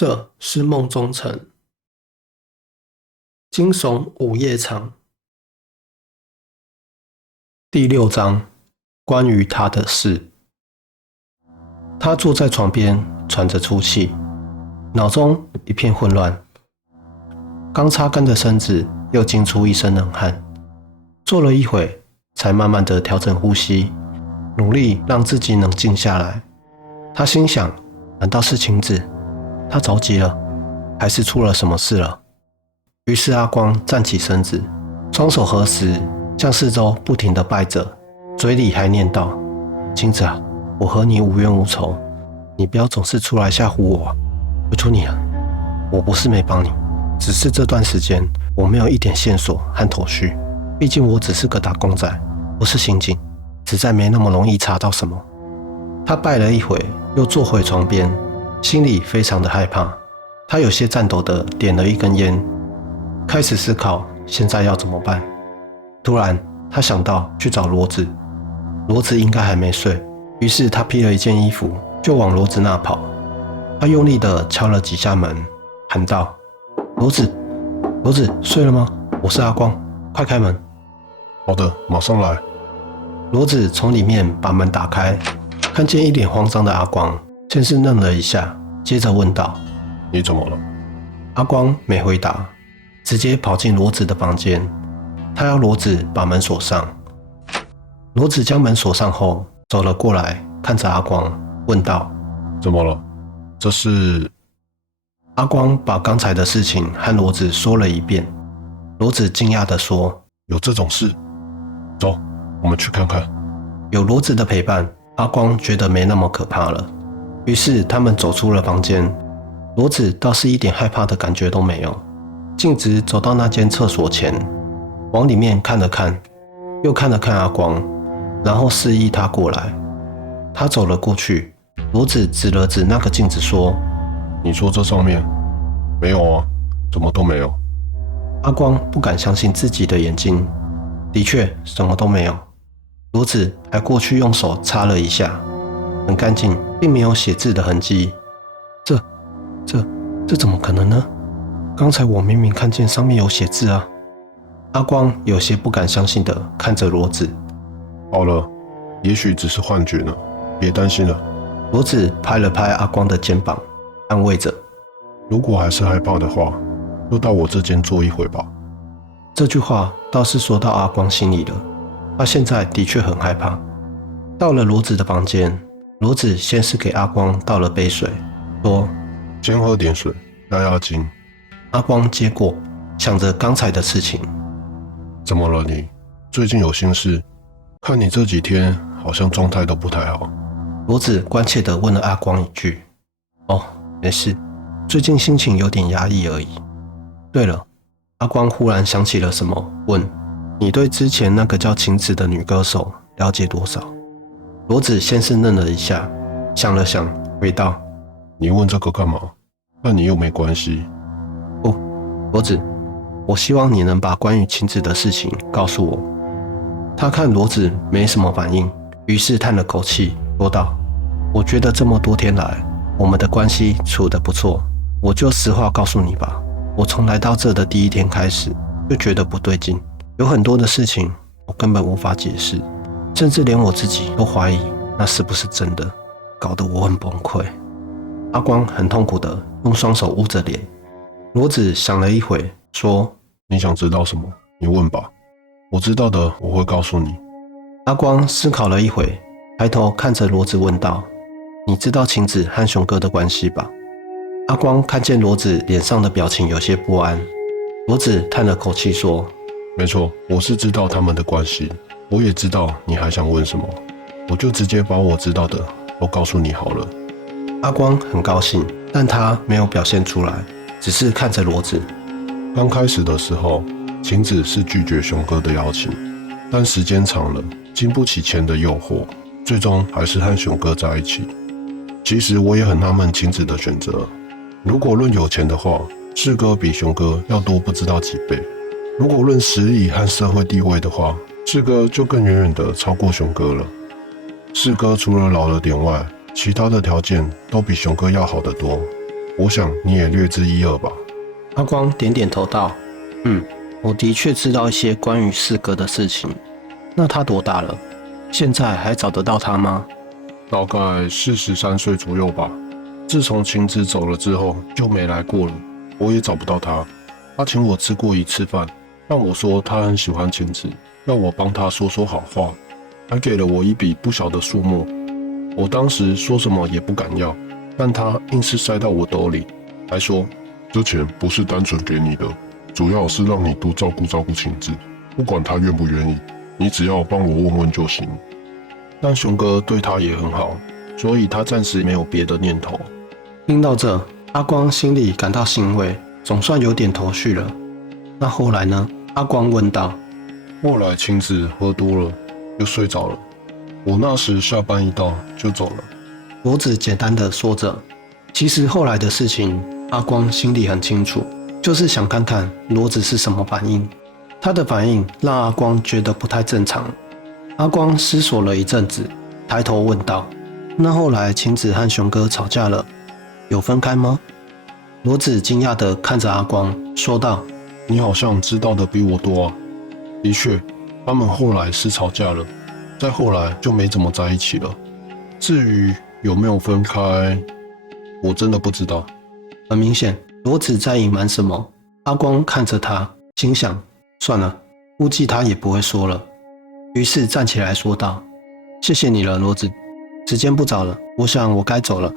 这是梦中城，惊悚午夜场。第6章，关于他的事。他坐在床边，喘着粗气，脑中一片混乱。刚擦干的身子又惊出一身冷汗，坐了一会，才慢慢地调整呼吸，努力让自己冷静下来。他心想，难道是晴子？他着急了，还是出了什么事了？于是阿光站起身子，双手合十，向四周不停地拜着，嘴里还念道：晴子啊，我和你无冤无仇，你不要总是出来吓唬我，求求你了。我不是没帮你，只是这段时间我没有一点线索和头绪，毕竟我只是个打工仔，不是刑警，实在没那么容易查到什么。他拜了一会，又坐回床边，心里非常的害怕。他有些颤抖地点了一根烟，开始思考现在要怎么办。突然他想到去找骡子，骡子应该还没睡，于是他披了一件衣服就往骡子那跑。他用力地敲了几下门，喊道：骡子，骡子睡了吗？我是阿光，快开门。好的，马上来。骡子从里面把门打开，看见一脸慌张的阿光，先是愣了一下，接着问道：你怎么了？阿光没回答，直接跑进骡子的房间。他要骡子把门锁上。骡子将门锁上后，走了过来，看着阿光，问道：怎么了？这是……阿光把刚才的事情和骡子说了一遍。骡子惊讶地说：有这种事？走，我们去看看。有骡子的陪伴，阿光觉得没那么可怕了。于是他们走出了房间。骡子倒是一点害怕的感觉都没有，径直走到那间厕所前，往里面看了看，又看了看阿光，然后示意他过来。他走了过去，骡子指了指那个镜子说：你说这上面没有啊？怎么都没有？阿光不敢相信自己的眼睛，的确什么都没有。骡子还过去用手擦了一下，很干净，并没有写字的痕迹。这怎么可能呢？刚才我明明看见上面有写字啊！阿光有些不敢相信地看着骡子。好了，也许只是幻觉呢，别担心了。骡子拍了拍阿光的肩膀，安慰着。如果还是害怕的话，就到我这间坐一会吧。这句话倒是说到阿光心里了，他现在的确很害怕。到了骡子的房间，骡子先是给阿光倒了杯水，说：先喝点水，压压惊。阿光接过，想着刚才的事情。怎么了你？最近有心事？看你这几天好像状态都不太好。骡子关切地问了阿光一句：哦，没事，最近心情有点压抑而已。对了，阿光忽然想起了什么，问：你对之前那个叫晴子的女歌手了解多少？骡子先是愣了一下，想了想，回道：你问这个干嘛？和你又没关系。不，骡子，我希望你能把关于晴子的事情告诉我。他看骡子没什么反应，于是叹了口气，说道：我觉得这么多天来，我们的关系处得不错。我就实话告诉你吧，我从来到这的第一天开始，就觉得不对劲，有很多的事情我根本无法解释，甚至连我自己都怀疑那是不是真的，搞得我很崩溃。阿光很痛苦地用双手捂着脸。骡子想了一会，说：你想知道什么？你问吧，我知道的我会告诉你。阿光思考了一会，抬头看着骡子问道：你知道晴子和熊哥的关系吧？阿光看见骡子脸上的表情有些不安，骡子叹了口气说：没错，我是知道他们的关系，我也知道你还想问什么，我就直接把我知道的都告诉你好了。阿光很高兴，但他没有表现出来，只是看着骡子。刚开始的时候，晴子是拒绝熊哥的邀请，但时间长了，经不起钱的诱惑，最终还是和熊哥在一起。其实我也很纳闷晴子的选择，如果论有钱的话，志哥比熊哥要多不知道几倍；如果论实力和社会地位的话，志哥就更远远的超过熊哥了。志哥除了老了点外，其他的条件都比熊哥要好得多。我想你也略知一二吧。阿光点点头道：“我的确知道一些关于四哥的事情。那他多大了？现在还找得到他吗？”大概43岁左右吧。自从晴子走了之后，就没来过了。我也找不到他。他请我吃过一次饭，让我说他很喜欢晴子，要我帮他说说好话，还给了我一笔不小的数目。我当时说什么也不敢要，但他硬是塞到我兜里，还说这钱不是单纯给你的，主要是让你多照顾照顾晴子，不管他愿不愿意，你只要帮我问问就行。但熊哥对他也很好，所以他暂时没有别的念头。听到这，阿光心里感到欣慰，总算有点头绪了。那后来呢？阿光问道。后来晴子喝多了，就睡着了。我那时下班一到就走了。罗子简单的说着。其实后来的事情，阿光心里很清楚，就是想看看罗子是什么反应。他的反应让阿光觉得不太正常。阿光思索了一阵子，抬头问道：“那后来晴子和熊哥吵架了，有分开吗？”罗子惊讶地看着阿光，说道：“你好像知道的比我多啊。的确，他们后来是吵架了，再后来就没怎么在一起了。至于有没有分开，我真的不知道。”很明显，罗子在隐瞒什么。阿光看着他，心想：算了，估计他也不会说了。于是站起来说道：“谢谢你了，罗子。时间不早了，我想我该走了。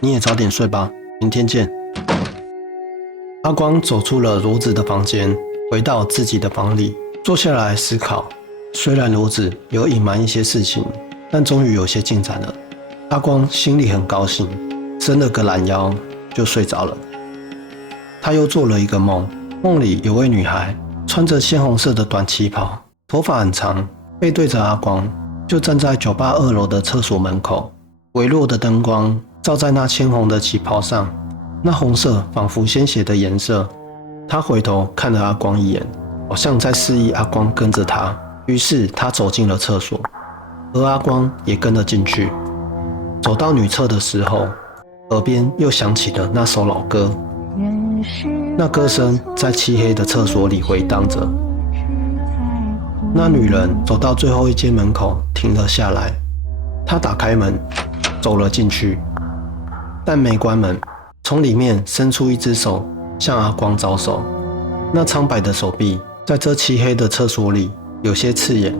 你也早点睡吧，明天见。”阿光走出了罗子的房间，回到自己的房里，坐下来思考。虽然罗子有隐瞒一些事情，但终于有些进展了。阿光心里很高兴，伸了个懒腰就睡着了。他又做了一个梦，梦里有位女孩穿着鲜红色的短旗袍，头发很长，背对着阿光，就站在酒吧2楼的厕所门口。微弱的灯光照在那鲜红的旗袍上，那红色仿佛鲜血的颜色。他回头看了阿光一眼，好像在示意阿光跟着他。于是他走进了厕所，而阿光也跟了进去。走到女厕的时候，耳边又响起了那首老歌，那歌声在漆黑的厕所里回荡着。那女人走到最后一间门口，停了下来。她打开门，走了进去，但没关门。从里面伸出一只手，向阿光招手。那苍白的手臂在这漆黑的厕所里有些刺眼。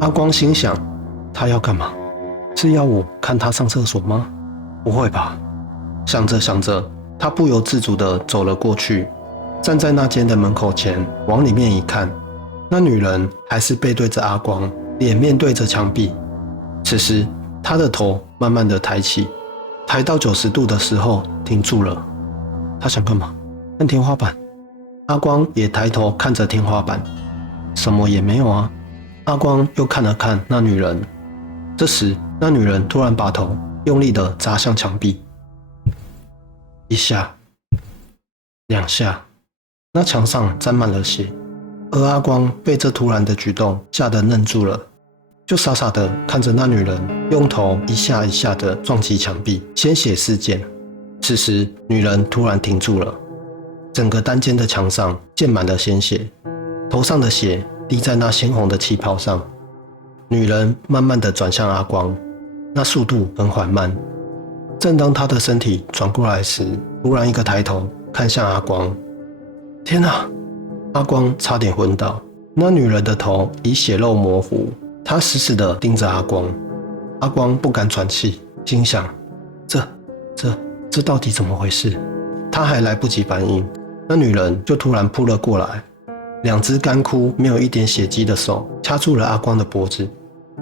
阿光心想，他要干嘛？是要我看他上厕所吗？不会吧。想着想着，他不由自主地走了过去，站在那间的门口前，往里面一看，那女人还是背对着阿光，脸面对着墙壁。此时她的头慢慢地抬起，抬到90度的时候停住了。她想干嘛？看天花板。阿光也抬头看着天花板，什么也没有啊。阿光又看了看那女人，这时那女人突然把头用力地砸向墙壁，一下2下，那墙上沾满了血。而阿光被这突然的举动吓得愣住了，就傻傻地看着那女人用头一下一下地撞击墙壁，鲜血四溅。此时女人突然停住了，整个单间的墙上溅满了鲜血，头上的血滴在那鲜红的旗袍上。女人慢慢地转向阿光，那速度很缓慢。正当她的身体转过来时，突然一个抬头看向阿光。天哪！阿光差点昏倒。那女人的头已血肉模糊，她死死地盯着阿光。阿光不敢喘气，心想：这到底怎么回事？他还来不及反应，那女人就突然扑了过来，2只干枯没有一点血迹的手掐住了阿光的脖子，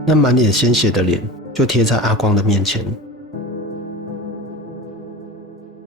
那满脸鲜血的脸就贴在阿光的面前。